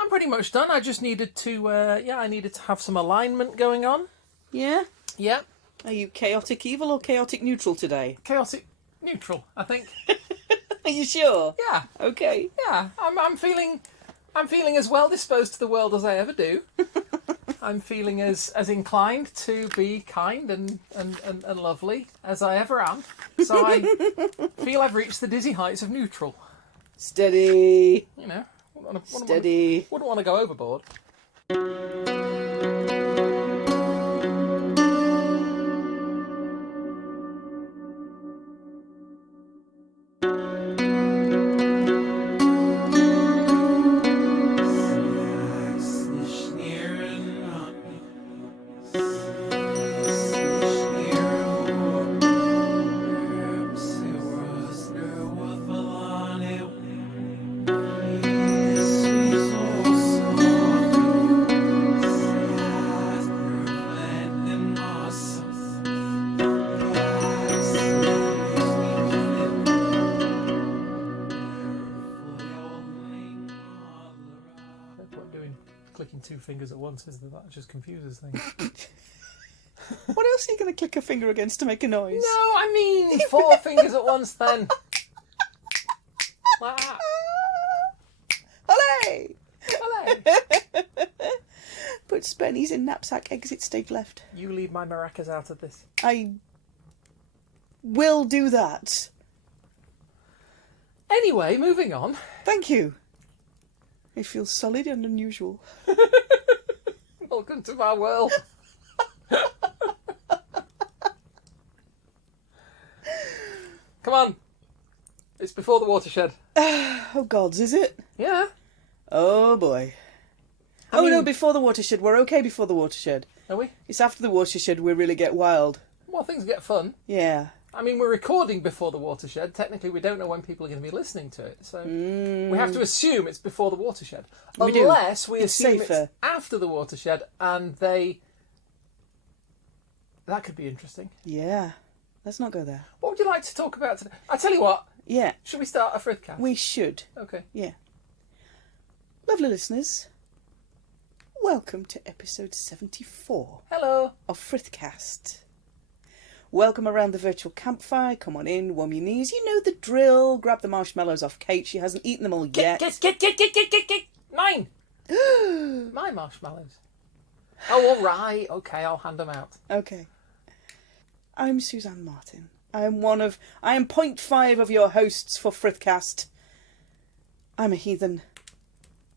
I'm pretty much done. I just needed to, I needed to have some alignment going on. Yeah? Yeah. Are you chaotic evil or chaotic neutral today? Chaotic neutral, I think. Are you sure? Yeah. Okay. Yeah. I'm feeling as well disposed to the world as I ever do. I'm feeling as inclined to be kind and lovely as I ever am. So I feel I've reached the dizzy heights of neutral. Steady. You know, Steady. Wouldn't want to go overboard. Clicking two fingers at once, isn't that just confuses things? What else are you going to click a finger against to make a noise? No, I mean 4 fingers at once then. Like that. Olé! Hello. Put Spenny's in knapsack, exit stage left. You leave my maracas out of this. I will do that. Anyway, moving on. Thank you. It feels solid and unusual. Welcome to my world. Come on. It's before the watershed. Oh, gods, is it? Yeah. Oh, boy. No, before the watershed. We're okay before the watershed. Are we? It's after the watershed we really get wild. Well, things get fun. Yeah. I mean, we're recording before the watershed. Technically, we don't know when people are going to be listening to it. So we have to assume it's before the watershed. Unless we assume it's after the watershed and they... That could be interesting. Yeah. Let's not go there. What would you like to talk about today? I tell you what. Yeah. Should we start a Frithcast? We should. Okay. Yeah. Lovely listeners, welcome to episode 74 Hello. of Frithcast. Welcome around the virtual campfire. Come on in, warm your knees. You know the drill. Grab the marshmallows off Kate. She hasn't eaten them all yet. Get. Mine. My marshmallows. Oh, all right. Okay, I'll hand them out. Okay. I'm Suzanne Martin. I am 0.5 of your hosts for Frithcast. I'm a heathen.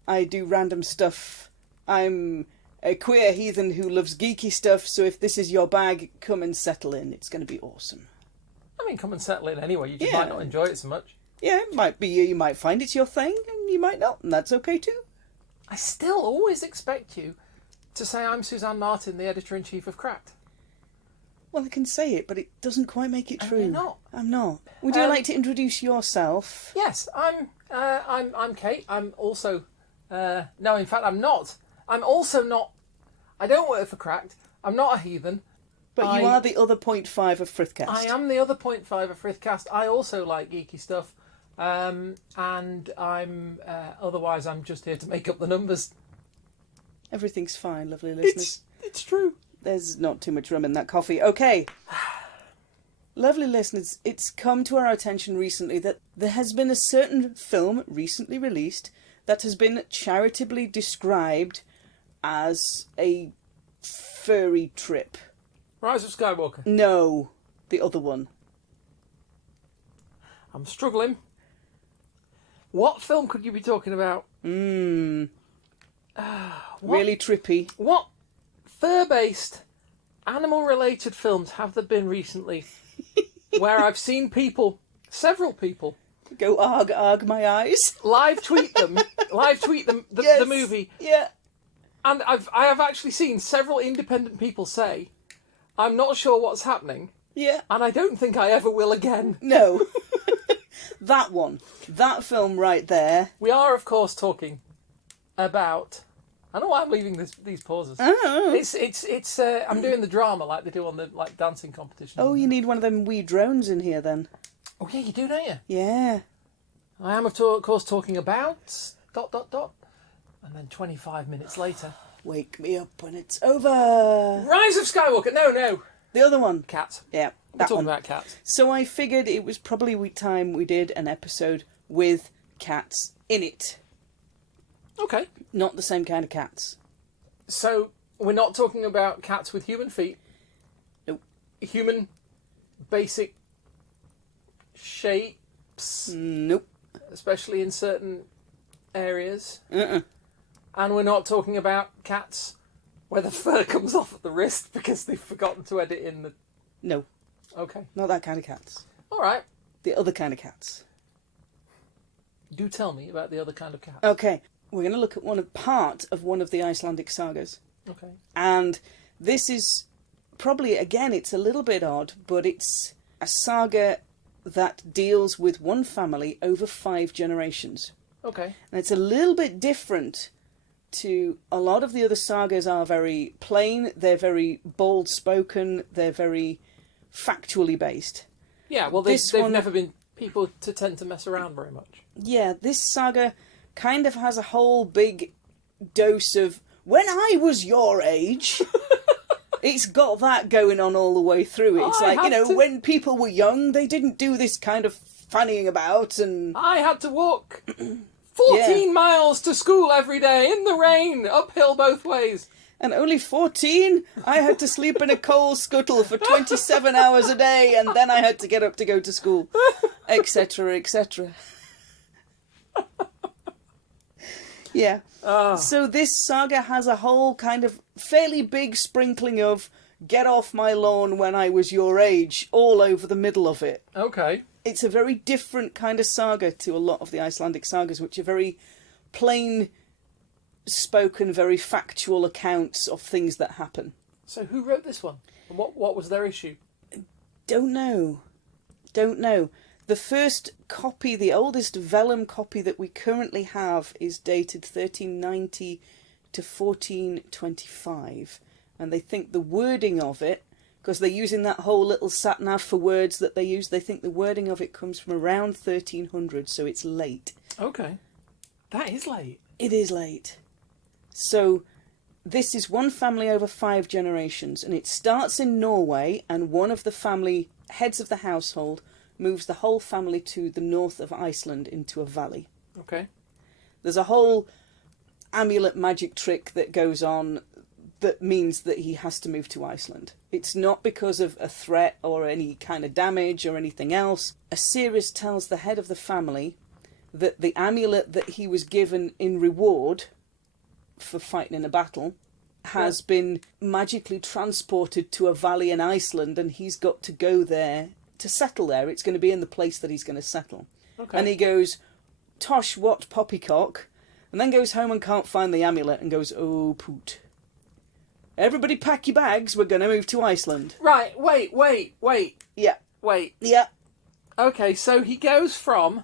I do random stuff. I'm a queer heathen who loves geeky stuff, so if this is your bag, come and settle in. It's going to be awesome. I mean, come and settle in anyway. You just might not enjoy it so much. Yeah, it might be you. You might find it's your thing, and you might not, and that's okay too. I still always expect you to say I'm Suzanne Martin, the editor-in-chief of Cracked. Well, I can say it, but it doesn't quite make it true. You're not. I'm not. Would you like to introduce yourself? Yes, I'm Kate. I'm also... no, in fact, I'm not. I'm also not... I don't work for Cracked. I'm not a heathen. But you are the other 0.5 of Frithcast. I am the other 0.5 of Frithcast. I also like geeky stuff. And I'm... otherwise, I'm just here to make up the numbers. Everything's fine, lovely listeners. It's true. There's not too much rum in that coffee. Okay. Lovely listeners, it's come to our attention recently that there has been a certain film recently released that has been charitably described as a furry trip. Rise of Skywalker. No, the other one. I'm struggling. What film could you be talking about? Really trippy. What fur-based, animal-related films have there been recently where I've seen several people... Go arg my eyes. live tweet them, Yes. the movie. Yeah. And I have actually seen several independent people say, I'm not sure what's happening. Yeah. And I don't think I ever will again. No. That one. That film right there. We are, of course, talking about... I don't know why I'm leaving these pauses. Oh. It's I'm doing the drama like they do on the dancing competition. Oh, you need one of them wee drones in here then. Oh yeah, you do, don't you? Yeah. I am of course talking about ... And then 25 minutes later... Wake me up when it's over. Rise of Skywalker! No. The other one. Cats. Yeah, We're that talking one. about cats. So I figured it was probably time we did an episode with cats in it. Okay. Not the same kind of cats. So, we're not talking about cats with human feet. Nope. Human, basic shapes. Nope. Especially in certain areas. Uh-uh. And we're not talking about cats where the fur comes off at the wrist because they've forgotten to edit in the... No. Okay. Not that kind of cats. All right. The other kind of cats. Do tell me about the other kind of cat. Okay. We're going to look at part of one of the Icelandic sagas. Okay. And this is probably, again, it's a little bit odd, but it's a saga that deals with one family over 5 generations. Okay. And it's a little bit different to a lot of the other sagas. Are very plain, they're very bold spoken, they're very factually based. Yeah, well, they've never been people to tend to mess around very much. Yeah, this saga kind of has a whole big dose of, when I was your age... It's got that going on all the way through. It's when people were young, they didn't do this kind of fannying about and... I had to walk 14 miles to school every day in the rain, uphill both ways. And only 14, I had to sleep in a coal scuttle for 27 hours a day, and then I had to get up to go to school, etc., etc. Yeah. So this saga has a whole kind of fairly big sprinkling of get off my lawn when I was your age all over the middle of it. Okay. It's a very different kind of saga to a lot of the Icelandic sagas, which are very plain spoken, very factual accounts of things that happen. So who wrote this one? And what was their issue? Don't know. The first copy, the oldest vellum copy that we currently have, is dated 1390 to 1425. And they think the wording of it, because they're using that whole little sat-nav for words that they use, they think the wording of it comes from around 1300, so it's late. Okay. That is late. It is late. So this is one family over 5 generations, and it starts in Norway, and one of the family heads of the household moves the whole family to the north of Iceland into a valley. Okay. There's a whole amulet magic trick that goes on that means that he has to move to Iceland. It's not because of a threat or any kind of damage or anything else. Osiris tells the head of the family that the amulet that he was given in reward for fighting in a battle has been magically transported to a valley in Iceland, and he's got to go there to settle there. It's going to be in the place that he's going to settle. Okay. And he goes, "Tosh, what poppycock?" And then goes home and can't find the amulet and goes, "Oh, poot. Everybody pack your bags, we're going to move to Iceland." Right, wait. Yeah. Wait. Yeah. Okay, so he goes from,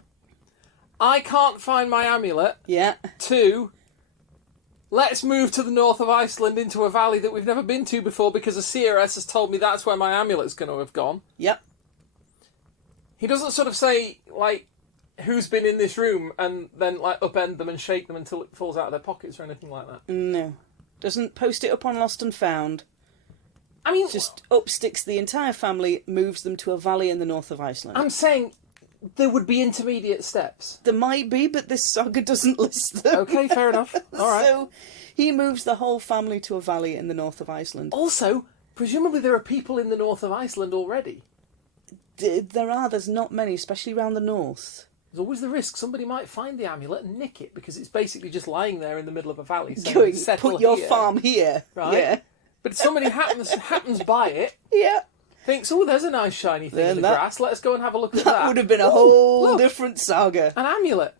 I can't find my amulet, yeah, to, let's move to the north of Iceland into a valley that we've never been to before because Osiris has told me that's where my amulet's going to have gone. Yep. He doesn't sort of say, like, who's been in this room and then, like, upend them and shake them until it falls out of their pockets or anything like that. No. Doesn't post it up on Lost and Found. I mean... Just up sticks the entire family, moves them to a valley in the north of Iceland. I'm saying there would be intermediate steps. There might be, but this saga doesn't list them. Okay, fair enough. All right. So he moves the whole family to a valley in the north of Iceland. Also, presumably there are people in the north of Iceland already. There's not many, especially around the north. There's always the risk somebody might find the amulet and nick it because it's basically just lying there in the middle of a valley. Going, put your farm here. Right? Yeah. But if somebody happens by it, yeah, thinks, oh, there's a nice shiny thing in the grass, let's go and have a look at that. That would have been a whole different saga. An amulet.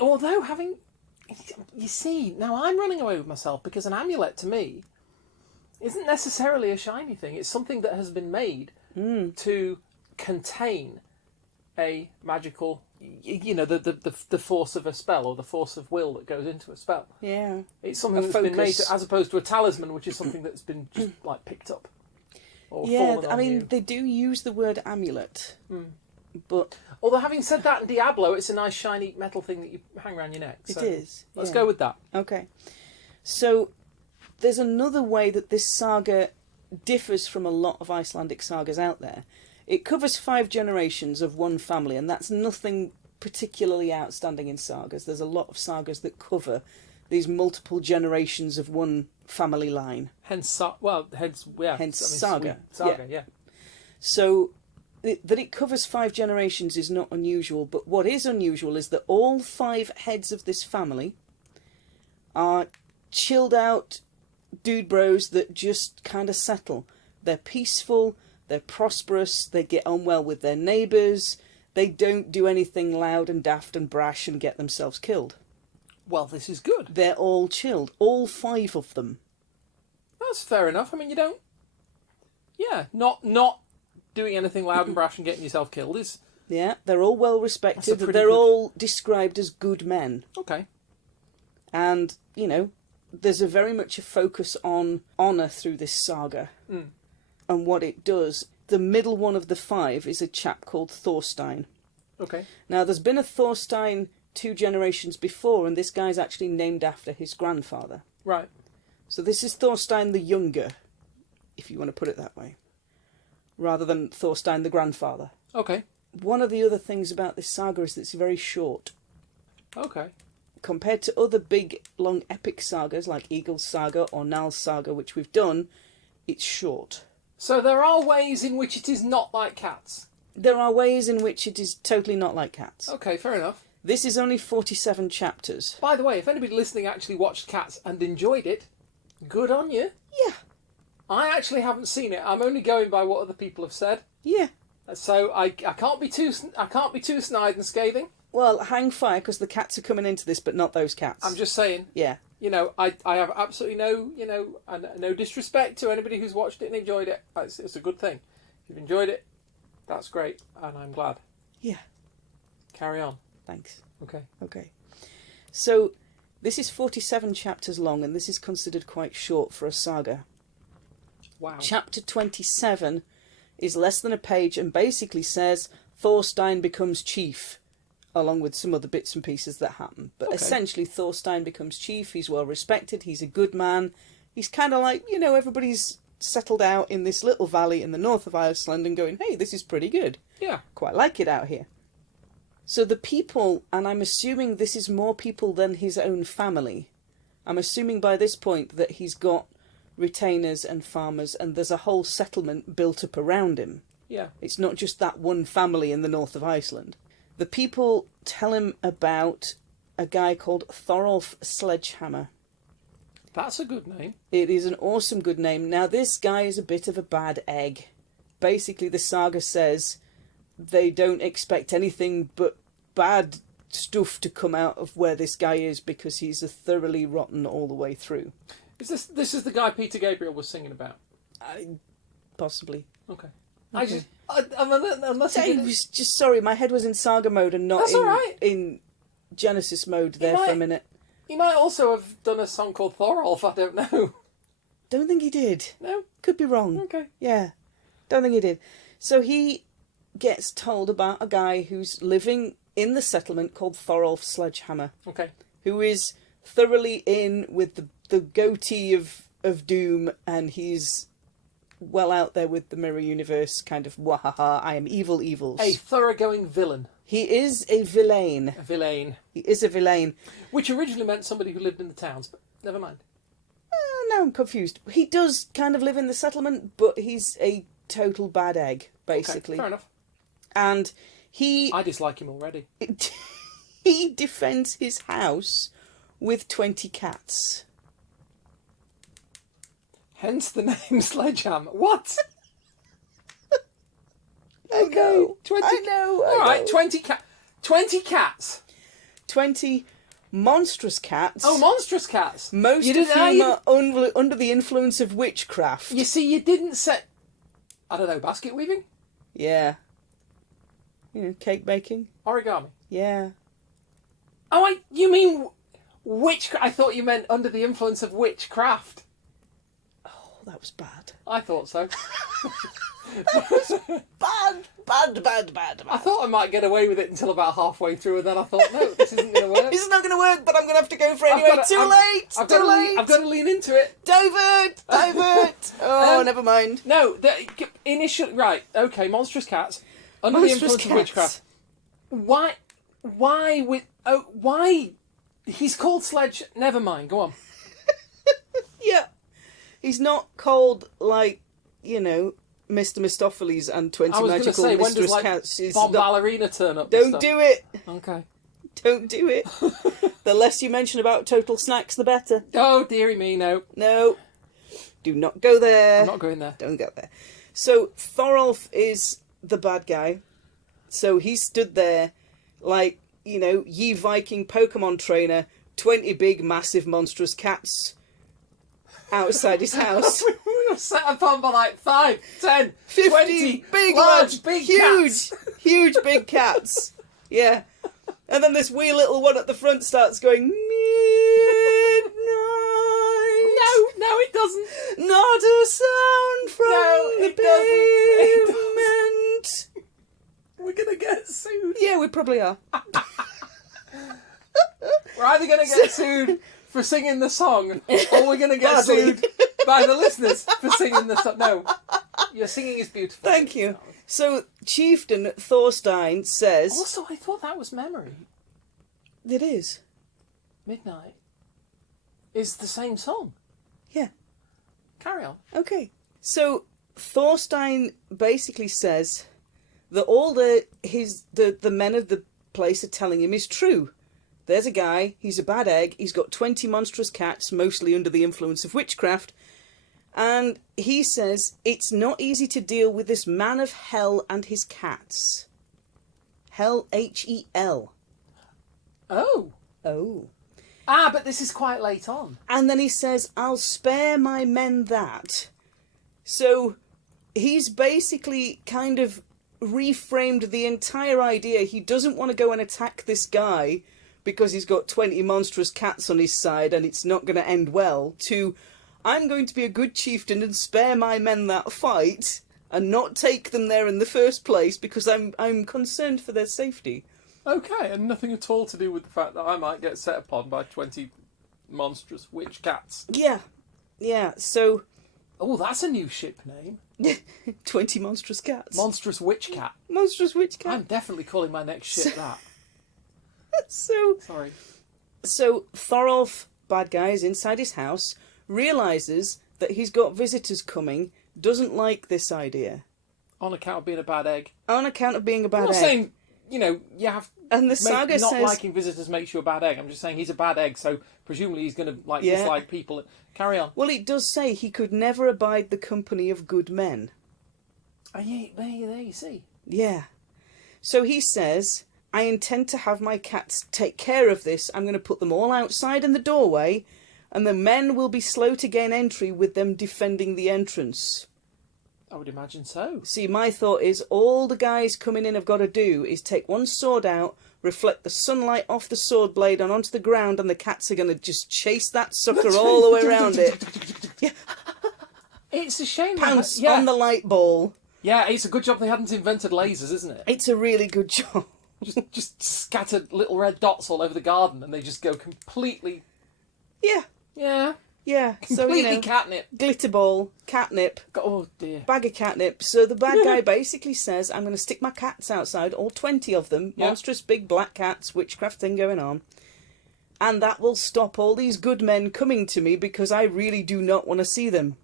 Although having... You see, now I'm running away with myself because an amulet, to me, isn't necessarily a shiny thing. It's something that has been made to contain a magical... You know, the force of a spell or the force of will that goes into a spell. Yeah. It's something that's been made as opposed to a talisman, which is something that's been just, like, picked up. Or fallen on I mean, you. they do use the word amulet. But Although, having said that, in Diablo, it's a nice shiny metal thing that you hang around your neck. So it is. Let's yeah. go with that. Okay. So there's another way that this saga differs from a lot of Icelandic sagas out there. It covers 5 generations of one family, and that's nothing particularly outstanding in sagas. There's a lot of sagas that cover these multiple generations of one family line. Hence saga. Saga, yeah. So that it covers 5 generations is not unusual, but what is unusual is that all 5 heads of this family are chilled out dude bros that just kind of settle. They're peaceful, they're prosperous, they get on well with their neighbours, they don't do anything loud and daft and brash and get themselves killed. Well, this is good. They're all chilled, all 5 of them. That's fair enough. I mean, you don't... Yeah, not doing anything loud and brash and getting yourself killed is... Yeah, they're all well respected, they're good... all described as good men. Okay. And, you know, there's a very much a focus on honour through this saga. And what it does. The middle one of the 5 is a chap called Thorstein. Okay. Now, there's been a Thorstein 2 generations before, and this guy's actually named after his grandfather. Right. So this is Thorstein the Younger, if you want to put it that way, rather than Thorstein the grandfather. Okay. One of the other things about this saga is that it's very short. Okay. Compared to other big, long, epic sagas like Eagle's Saga or Nal's Saga, which we've done, it's short. So there are ways in which it is not like Cats. There are ways in which it is totally not like Cats. Okay, fair enough. This is only 47 chapters. By the way, if anybody listening actually watched Cats and enjoyed it, good on you. Yeah. I actually haven't seen it. I'm only going by what other people have said. Yeah. So I can't be too snide and scathing. Well, hang fire, because the cats are coming into this, but not those cats. I'm just saying. Yeah. You know, I have absolutely no disrespect to anybody who's watched it and enjoyed it. It's a good thing. If you've enjoyed it, that's great, and I'm glad. Yeah. Carry on. Thanks. Okay. So, this is 47 chapters long, and this is considered quite short for a saga. Wow. Chapter 27 is less than a page and basically says Thorstein becomes chief, along with some other bits and pieces that happen. But essentially, Thorstein becomes chief. He's well respected. He's a good man. He's kind of like, everybody's settled out in this little valley in the north of Iceland and going, hey, this is pretty good. Yeah. Quite like it out here. So the people, and I'm assuming this is more people than his own family. I'm assuming by this point that he's got retainers and farmers and there's a whole settlement built up around him. Yeah. It's not just that one family in the north of Iceland. The people tell him about a guy called Thorolf Sledgehammer. That's a good name. It is an awesome good name. Now, this guy is a bit of a bad egg. Basically, the saga says they don't expect anything but bad stuff to come out of where this guy is because he's a thoroughly rotten all the way through. This is the guy Peter Gabriel was singing about? Possibly. Okay. Unless I was just sorry, my head was in saga mode and not in Genesis mode there for a minute. He might also have done a song called Thorolf, I don't know. Don't think he did. No? Could be wrong. Okay. Yeah. Don't think he did. So he gets told about a guy who's living in the settlement called Thorolf Sledgehammer. Okay. Who is thoroughly in with the goatee of doom, and he's well out there with the mirror universe kind of wahaha, I am evil evils. A thoroughgoing villain. He is a villain. A villain. He is a villain. Which originally meant somebody who lived in the towns, but never mind. Now I'm confused. He does kind of live in the settlement, but he's a total bad egg, basically. Okay, fair enough. And I dislike him already. He defends his house with 20 cats. Hence the name Sledgehammer. What? I know. 20 I know. All right, 20 cats. 20 monstrous cats. Oh, monstrous cats. Most of whom are under the influence of witchcraft. You see, you didn't set... I don't know, basket weaving? Yeah. Cake baking. Origami. Yeah. Oh, you mean witchcraft? I thought you meant under the influence of witchcraft. Oh, that was bad. I thought so. Bad. I thought I might get away with it until about halfway through, and then I thought, no, this isn't going to work. It's not going to work, but I'm going to have to go for it anyway. Too late. I've got to lean into it. Divert. Oh, never mind. No, initially, right, okay, monstrous cats, under the influence of witchcraft. Why, he's called Sledge, never mind, go on. Yeah. He's not called, like, Mr. Mistopheles and 20 magical mistress cats. Bomb Ballerina turn up? Don't do it. Okay. Don't do it. The less you mention about Total Snacks, the better. Oh, dearie me, no. No. Do not go there. I'm not going there. Don't go there. So, Thorolf is the bad guy. So he stood there like, ye Viking Pokemon trainer, 20 big, massive, monstrous cats outside his house. We were set upon by like 5, 10, 50 20 big, large, big huge, cats. Huge, big cats. Yeah. And then this wee little one at the front starts going, midnight. No, it doesn't. Not a sound from the pavement. We're going to get sued. Yeah, we probably are. We're either going to get sued for singing the song, or we're going to get sued by the listeners for singing the song. No, your singing is beautiful. Thank you. So, Chieftain Thorstein says... Also, I thought that was memory. It is. Midnight is the same song. Yeah. Carry on. Okay. So, Thorstein basically says that all the men of the place are telling him is true. There's a guy, he's a bad egg, he's got 20 monstrous cats, mostly under the influence of witchcraft, and he says it's not easy to deal with this man of hell and his cats. Hell, H-E-L. Oh. Oh. Ah, but this is quite late on. And then he says, I'll spare my men that. So he's basically kind of reframed the entire idea. He doesn't want to go and attack this guy because he's got 20 monstrous cats on his side and it's not going to end well, to, I'm going to be a good chieftain and spare my men that fight and not take them there in the first place because I'm concerned for their safety. Okay, and nothing at all to do with the fact that I might get set upon by 20 monstrous witch cats. Yeah, so... Oh, that's a new ship name. 20 monstrous cats. Monstrous witch cat. Monstrous witch cat. I'm definitely calling my next ship that. Sorry. So Thorolf, bad guy, is inside his house, realises that he's got visitors coming, doesn't like this idea. On account of being a bad egg. On account of being a bad egg. I'm not saying, you have... And the saga not says... liking visitors makes you a bad egg. I'm just saying he's a bad egg, so presumably he's going to dislike people. Carry on. Well, it does say he could never abide the company of good men. Oh, yeah, there you see. Yeah. So he says, I intend to have my cats take care of this. I'm going to put them all outside in the doorway, and the men will be slow to gain entry with them defending the entrance. I would imagine so. See, my thought is all the guys coming in have got to do is take one sword out, reflect the sunlight off the sword blade and onto the ground, and the cats are going to just chase that sucker all the way around it. Yeah. It's a shame. Pounce on the light ball. Yeah, it's a good job they hadn't invented lasers, isn't it? It's a really good job. just scattered little red dots all over the garden, and they just go completely... Yeah. Yeah. Yeah. Completely so, catnip. Glitter ball, catnip. Oh, dear. Bag of catnip. So the bad guy basically says, I'm going to stick my cats outside, all 20 of them, monstrous big black cats, witchcraft thing going on, and that will stop all these good men coming to me because I really do not want to see them.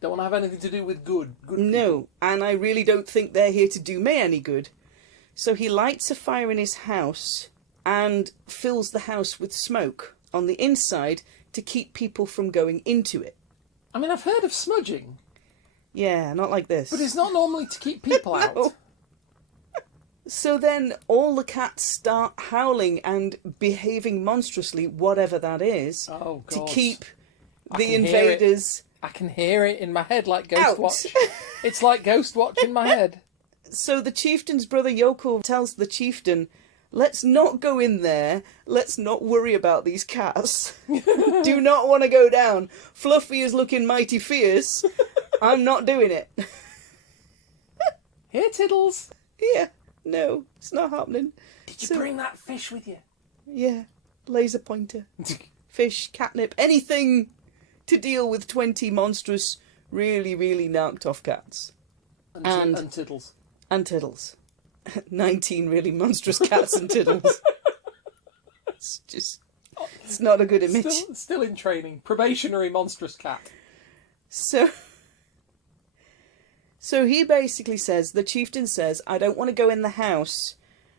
Don't want to have anything to do with good No, people. And I really don't think they're here to do me any good. So he lights a fire in his house and fills the house with smoke on the inside to keep people from going into it. I mean, I've heard of smudging. Yeah, not like this. But it's not normally to keep people out. So then all the cats start howling and behaving monstrously, whatever that is, to keep the invaders... I can hear it in my head like Ghost out. Watch. It's like Ghost Watch in my head. So the chieftain's brother Yoko tells the chieftain, let's not go in there. Let's not worry about these cats. Do not want to go down. Fluffy is looking mighty fierce. I'm not doing it. Here, Tiddles. Yeah, no, it's not happening. Did you bring that fish with you? Yeah, laser pointer, fish, catnip, anything to deal with 20 monstrous, really, really knocked off cats. And Tiddles. And Tiddles. 19 really monstrous cats and Tiddles. It's not a good image. Still in training. Probationary monstrous cat. So he basically says, the chieftain says, I don't want to go in the house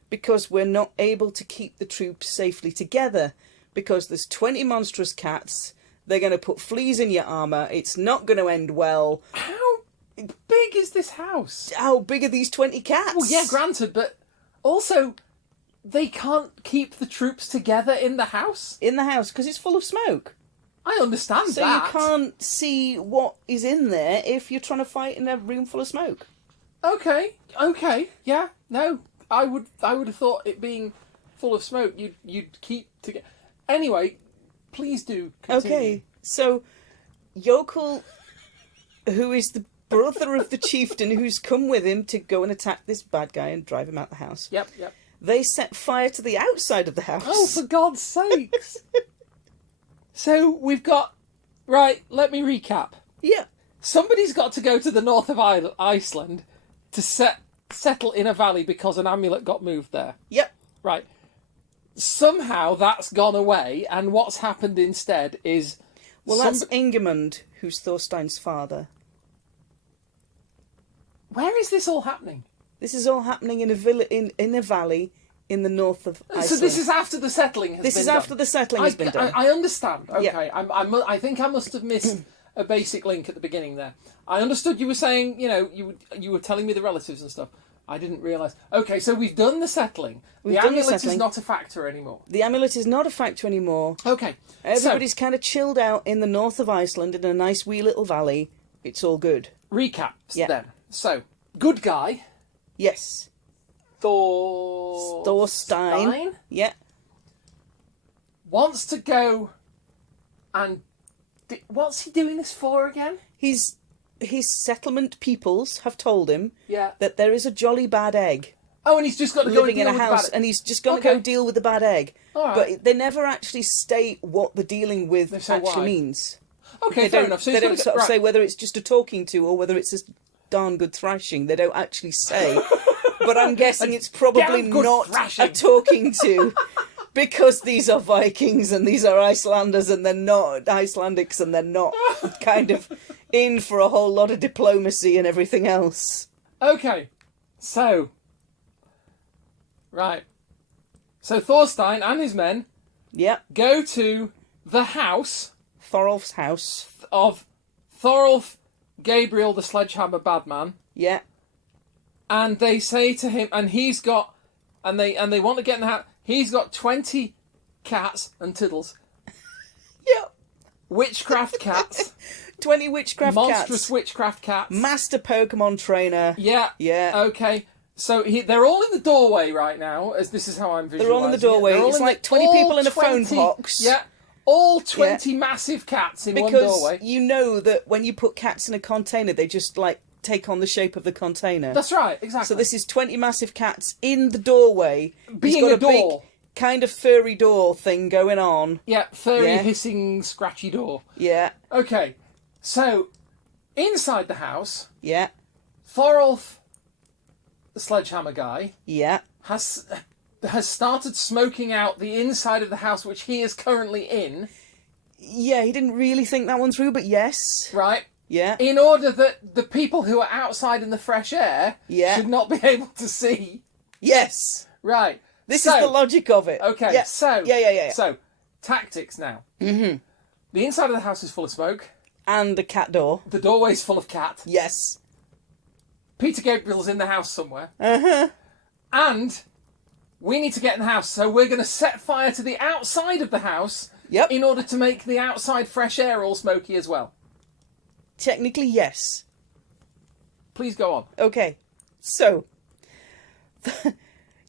because we're not able to keep the troops safely together because there's 20 monstrous cats. They're going to put fleas in your armour. It's not going to end well. How big is this house? How big are these 20 cats? Well, yeah, granted, but also they can't keep the troops together in the house? In the house, because it's full of smoke. I understand so that. So you can't see what is in there if you're trying to fight in a room full of smoke. Okay, yeah, no. I would have thought it being full of smoke, you'd keep together. Anyway, please do continue. Okay, so Yokel, who is the brother of the chieftain who's come with him to go and attack this bad guy and drive him out the house. Yep. They set fire to the outside of the house. Oh, for God's sakes. So we've got... Right, let me recap. Yeah. Somebody's got to go to the north of Iceland to settle in a valley because an amulet got moved there. Yep. Right. Somehow that's gone away, and what's happened instead is... Well, that's Ingemund, who's Thorstein's father. Where is this all happening? This is all happening in a valley in the north of Iceland. So this is after the settling has been done? This is after the settling has been done. I understand. Okay, yeah. I think I must have missed a basic link at the beginning there. I understood you were saying, you were telling me the relatives and stuff. I didn't realise. Okay, so we've done the settling. The amulet is not a factor anymore. The amulet is not a factor anymore. Okay. Everybody's kind of chilled out in the north of Iceland in a nice wee little valley. It's all good. Recaps then. So, good guy. Yes. Thorstein. Yeah. Wants to go and... What's he doing this for again? His settlement peoples have told him that there is a jolly bad egg. Oh, and he's just got to go living in a house, and he's just got to go deal with the bad egg. All right. But they never actually state what the dealing with actually means. Okay, fair enough. So they don't sort of say whether it's just a talking to or whether it's a darn good thrashing. They don't actually say. But I'm guessing it's probably not thrashing. a talking to. Because these are Vikings and these are Icelanders and they're not Icelandics and they're not kind of in for a whole lot of diplomacy and everything else. Okay, so... Right. So Thorstein and his men go to the house... Thorolf's house. Of Thorolf Gabriel the Sledgehammer Badman. Yeah. And they say to him, and he's got... And they want to get in the house... He's got 20 cats and Tiddles. Yep. Witchcraft cats. 20 witchcraft cats. Monstrous witchcraft cats. Master Pokemon trainer. Yeah. Yeah. Okay. So they're all in the doorway right now, as this is how I'm visualising. They're all in the doorway. It's like 20 people in a phone box. Yeah. All 20 massive cats in one doorway. Because you know that when you put cats in a container, they just, take on the shape of the container. That's right, exactly. So this is 20 massive cats in the doorway. Being a door. Big, kind of furry door thing going on. Yeah, furry, hissing, scratchy door. Yeah. Okay, so, inside the house... Yeah. Thorolf, the sledgehammer guy... Yeah. Has started smoking out the inside of the house which he is currently in. Yeah, he didn't really think that one through, but yes. Right. Yeah. In order that the people who are outside in the fresh air should not be able to see. Yes. Right. This is the logic of it. Okay, yeah. so... Yeah. So, tactics now. Mm-hmm. The inside of the house is full of smoke. And a cat door. The doorway's full of cat. Yes. Peter Gabriel's in the house somewhere. Uh-huh. And we need to get in the house, so we're going to set fire to the outside of the house in order to make the outside fresh air all smoky as well. Technically, yes. Please go on. Okay. So,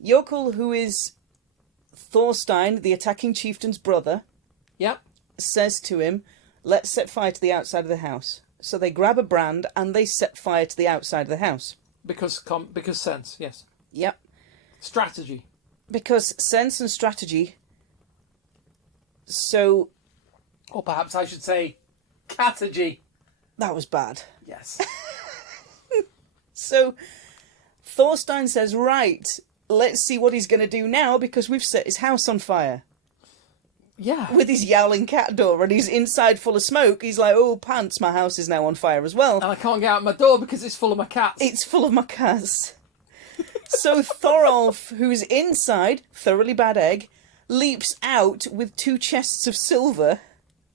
Yokel, who is Thorstein, the attacking chieftain's brother, says to him, let's set fire to the outside of the house. So they grab a brand and they set fire to the outside of the house. Because sense, yes. Yep. Strategy. Because sense and strategy. So... Or perhaps I should say, catagy. That was bad. Yes. So, Thorstein says, right, let's see what he's going to do now because we've set his house on fire. Yeah. With his yowling cat door and he's inside full of smoke. He's like, oh, pants, my house is now on fire as well. And I can't get out my door because it's full of my cats. It's full of my cats. So Thorolf, who's inside, thoroughly bad egg, leaps out with 2 chests of silver.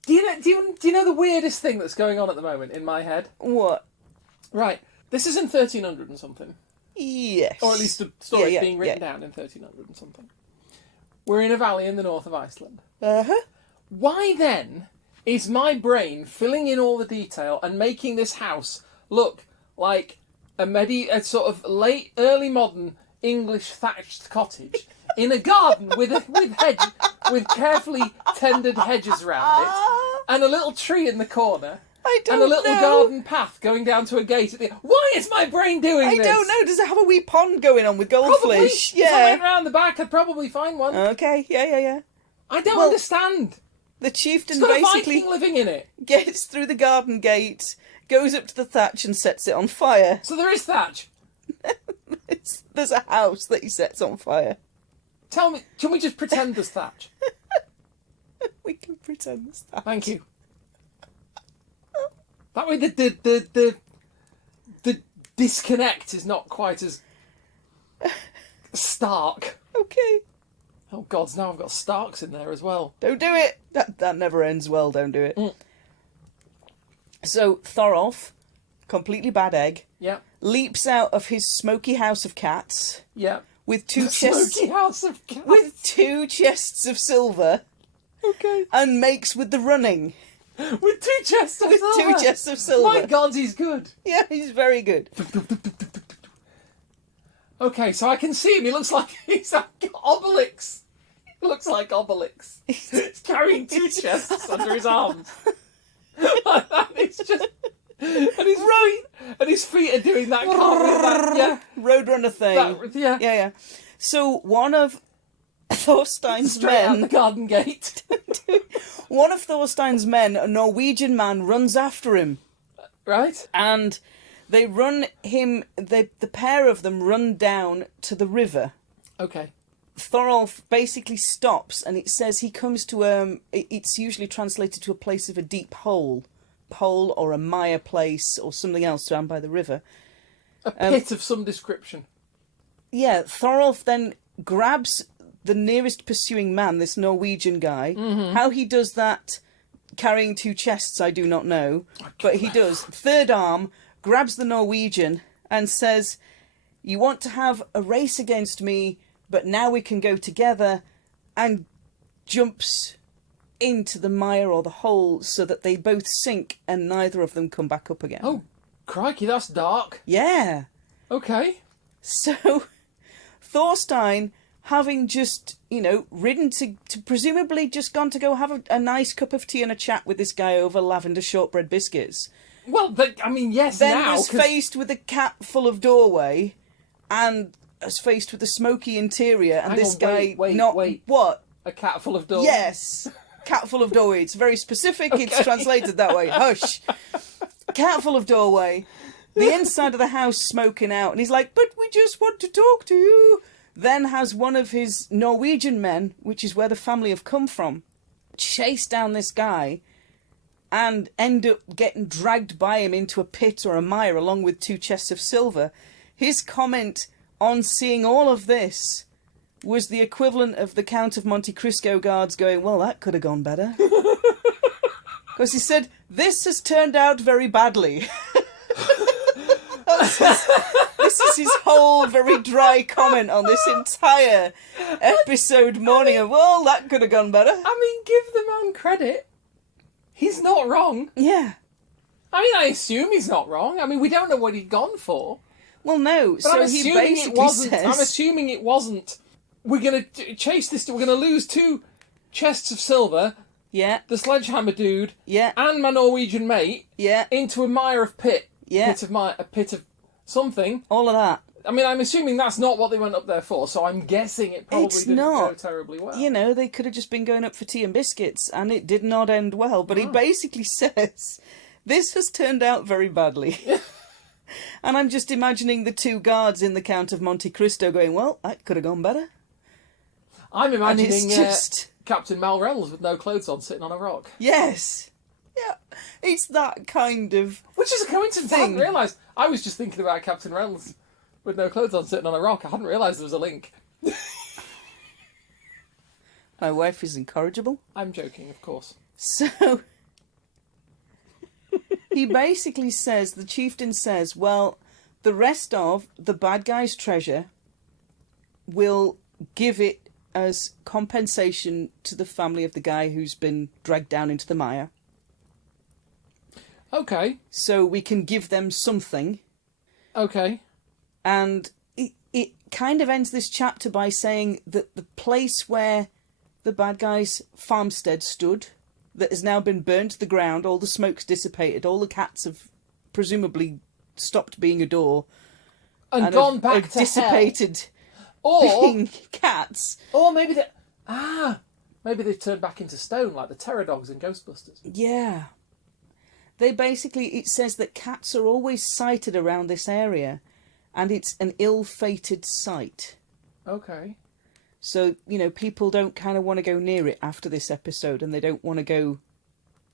Do you know the weirdest thing that's going on at the moment in my head? What? Right. This is in 1300 and something. Yes. Or at least the story's being written down in 1300 and something. We're in a valley in the north of Iceland. Uh-huh. Why then is my brain filling in all the detail and making this house look like a sort of late, early modern English thatched cottage in a garden with carefully tended hedges around it and a little tree in the corner? I don't and a little know. garden path going down to a gate at the... Why is my brain doing this? I don't know. Does it have a wee pond going on with goldfish? Probably. If I went round the back, I'd probably find one. Okay, yeah. I don't understand. The chieftain It's got a basically Viking living in it. gets through the garden gate, goes up to the thatch and sets it on fire. So there is thatch. There's a house that he sets on fire. Tell me, can we just pretend there's thatch? We can pretend there's thatch. Thank you. That way the disconnect is not quite as stark. Okay. Oh God, now I've got Starks in there as well. Don't do it. That never ends well. Don't do it. So Thorolf, completely bad egg, leaps out of his smoky house of cats. Yeah. With 2 chests. Smoky house of cats. With 2 chests of silver. Okay. And makes with the running. With 2 chests of silver. 2 chests of silver. My God, he's good. Yeah, he's very good. Okay, so I can see him. He looks like Obelix. He looks like Obelix. He's carrying 2 chests under his arms. Like that. It's just... And his feet are doing that Roadrunner thing. Yeah. So one of Thorstein's straight out men... the garden gate. One of Thorstein's men, a Norwegian man, runs after him. Right. And they run him... the pair of them run down to the river. Okay. Thorolf basically stops, and it says he comes to it's usually translated to a place of a deep hole or a mire place or something else down by the river. A pit of some description. Yeah, Thorolf then grabs the nearest pursuing man, this Norwegian guy. Mm-hmm. How he does that, carrying 2 chests, I do not know, but he does. Third arm, grabs the Norwegian and says, "You want to have a race against me, but now we can go together," and jumps into the mire or the hole so that they both sink and neither of them come back up again. Oh, crikey, that's dark. Yeah. Okay. So, Thorstein, having just, ridden to presumably just gone to go have a nice cup of tea and a chat with this guy over lavender shortbread biscuits. Well, yes, then now... was faced with a cat full of doorway and... as faced with a smoky interior, and wait. What? A cat full of doorway? Yes. Cat full of doorway. It's very specific. Okay. It's translated that way. Hush. Cat full of doorway. The inside of the house smoking out. And he's like, "But we just want to talk to you." Then has one of his Norwegian men, which is where the family have come from, chase down this guy and end up getting dragged by him into a pit or a mire along with 2 chests of silver. His comment on seeing all of this was the equivalent of the Count of Monte Cristo guards going, "Well, that could have gone better." Because he said, "This has turned out very badly." This is his whole very dry comment on this entire episode morning of, "Well, that could have gone better." I mean, give the man credit. He's not wrong. Yeah. I mean, I assume he's not wrong. I mean, we don't know what he'd gone for. Well, no. But so he basically says... I'm assuming it wasn't. We're going to chase this... We're going to lose 2 chests of silver. Yeah. The sledgehammer dude. Yeah. And my Norwegian mate. Yeah. Into a mire of pit. Yeah. A pit of something. All of that. I mean, I'm assuming that's not what they went up there for, so I'm guessing it probably didn't go terribly well. You know, they could have just been going up for tea and biscuits, and it did not end well. But he basically says, this has turned out very badly. And I'm just imagining the two guards in the Count of Monte Cristo going, well, that could have gone better. I'm imagining Captain Mal Reynolds with no clothes on sitting on a rock. Yes. Yeah. It's that kind of Which is a coincidence. I hadn't realised. I was just thinking about Captain Reynolds with no clothes on sitting on a rock. I hadn't realised there was a link. My wife is incorrigible. I'm joking, of course. So he basically says, the chieftain says, well, the rest of the bad guy's treasure will give it as compensation to the family of the guy who's been dragged down into the mire. Okay. So we can give them something. Okay. And it kind of ends this chapter by saying that the place where the bad guy's farmstead stood, that has now been burnt to the ground, all the smoke's dissipated, all the cats have presumably stopped being a door. And gone back to dissipated hell. Being cats. Or maybe maybe they've turned back into stone like the terror dogs in Ghostbusters. Yeah. They basically, it says that cats are always sighted around this area, and it's an ill-fated sight. Okay. So, you know, people don't kind of want to go near it after this episode, and they don't want to go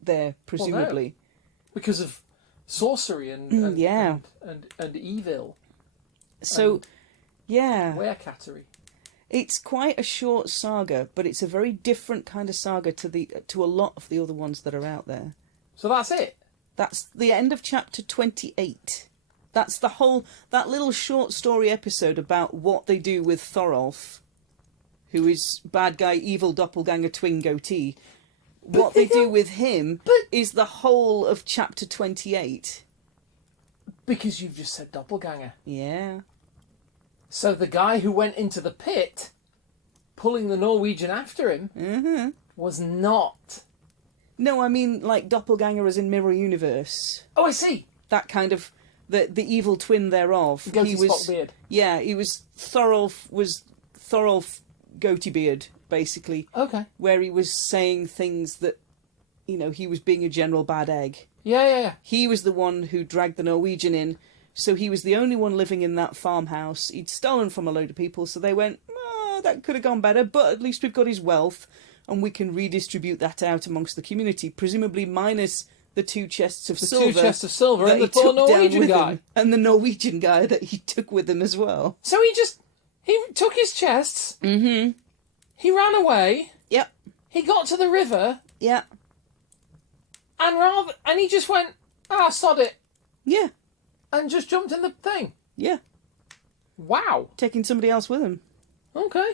there, presumably. Well, no. Because of sorcery and evil. So, and werecattery. It's quite a short saga, but it's a very different kind of saga to a lot of the other ones that are out there. So that's it? That's the end of chapter 28. That's that little short story episode about what they do with Thorolf, who is bad guy, evil doppelganger twin goatee. What they do with him is the whole of chapter 28. Because you've just said doppelganger. Yeah. So the guy who went into the pit, pulling the Norwegian after him, was not... No, I mean like doppelganger as in Mirror Universe. Oh, I see. That kind of... The evil twin thereof. Goatee spot beard. Yeah, he was... Thorolf goatee beard, basically. Okay. Where he was saying things that, you know, he was being a general bad egg. Yeah. He was the one who dragged the Norwegian in, so he was the only one living in that farmhouse. He'd stolen from a load of people, so they went, that could have gone better, but at least we've got his wealth, and we can redistribute that out amongst the community, presumably minus the 2 chests of silver. The 2 chests of silver that and the he poor took Norwegian down with guy. him, and the Norwegian guy that he took with him as well. So he took his chests. Mm-hmm. He ran away. Yep. He got to the river. Yeah. And he just went, sod it. Yeah. And just jumped in the thing. Yeah. Wow. Taking somebody else with him. Okay.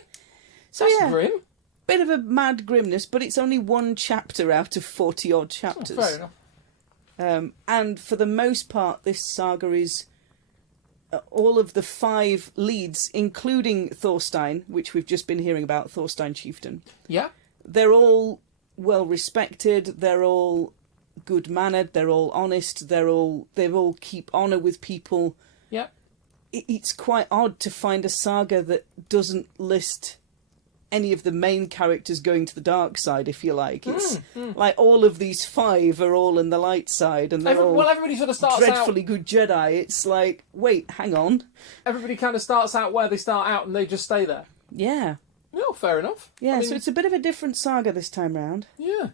So that's grim. Bit of a mad grimness, but it's only 1 chapter out of 40-odd chapters. Fair enough. And for the most part, this saga is all of the 5 leads, including Thorstein, which we've just been hearing about, Thorstein Chieftain. Yeah. They're all well respected. They're all good mannered. They're all honest. They all keep honour with people. Yeah. It's quite odd to find a saga that doesn't list any of the main characters going to the dark side, if you like. It's like all of these 5 are all in the light side, and they're all everybody sort of starts dreadfully good Jedi. It's like, wait, hang on. Everybody kind of starts out where they start out, and they just stay there. Yeah. No, fair enough. Yeah, I mean, so it's a bit of a different saga this time round. Yeah.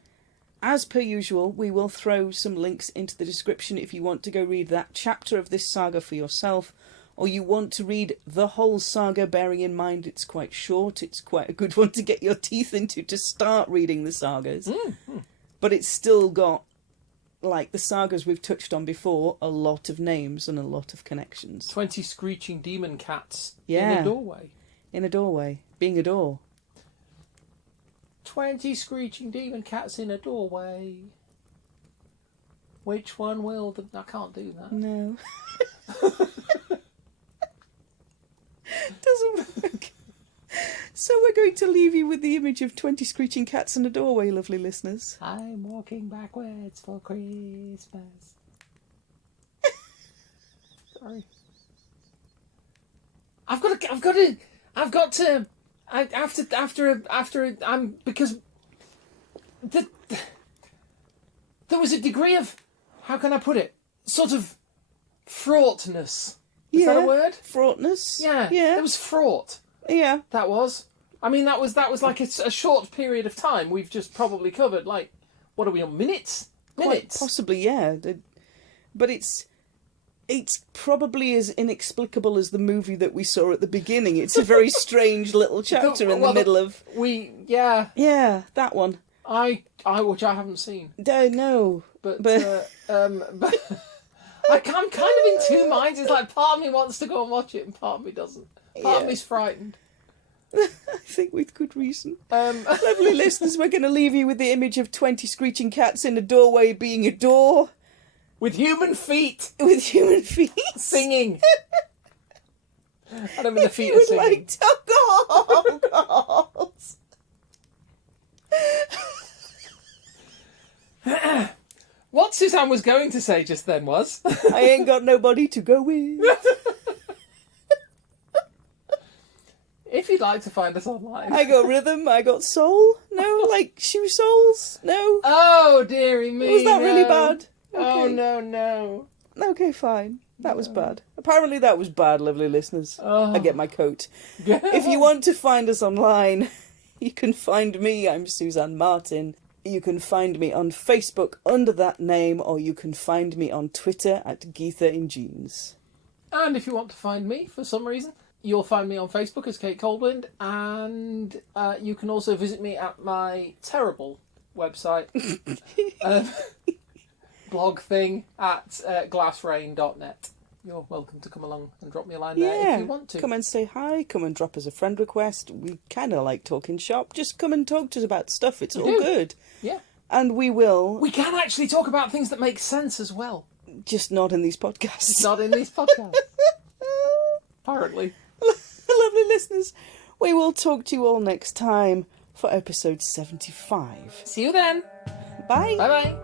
As per usual, we will throw some links into the description if you want to go read that chapter of this saga for yourself, or you want to read the whole saga, bearing in mind it's quite short. It's quite a good one to get your teeth into to start reading the sagas. But it's still got, like the sagas we've touched on before, a lot of names and a lot of connections. 20 screeching demon cats in a doorway. In a doorway. Being a door. 20 screeching demon cats in a doorway. Which one will the... I can't do that. No. Doesn't work. So we're going to leave you with the image of 20 screeching cats in a doorway, lovely listeners. I'm walking backwards for Christmas. Sorry. because there was a degree of, how can I put it, sort of fraughtness. Is that a word? Fraughtness. Yeah. It was fraught. Yeah. That was. I mean, that was like a short period of time. We've just probably covered, like, what are we on, minutes? Quite possibly, yeah. But it's probably as inexplicable as the movie that we saw at the beginning. It's a very strange little chapter in the middle of... Yeah. Yeah, that one. Which I haven't seen. No. But I'm kind of in two minds. It's like part of me wants to go and watch it and part of me doesn't. Part of me's frightened. I think with good reason. Lovely listeners, we're going to leave you with the image of 20 screeching cats in a doorway being a door. With human feet. Singing. I don't mean the feet are singing. Like dolls. What Suzanne was going to say just then was... I ain't got nobody to go with. If you'd like to find us online... I got rhythm, I got soul. No, like shoe soles. No. Oh, dearie me. Was that really bad? Okay. Oh, no. Okay, fine. That was bad. Apparently that was bad, lovely listeners. I get my coat. If you want to find us online, you can find me. I'm Suzanne Martin. You can find me on Facebook under that name, or you can find me on Twitter at Geetha in Jeans. And if you want to find me for some reason, you'll find me on Facebook as Kate Coldwind, and you can also visit me at my terrible website, blog thing at glassrain.net. You're welcome to come along and drop me a line there if you want to. Come and say hi, come and drop us a friend request. We kind of like talking shop. Just come and talk to us about stuff. It's all good. Yeah. And we will. We can actually talk about things that make sense as well. Just not in these podcasts. Not in these podcasts. Apparently. Lovely listeners, we will talk to you all next time for episode 75. See you then. Bye. Bye-bye.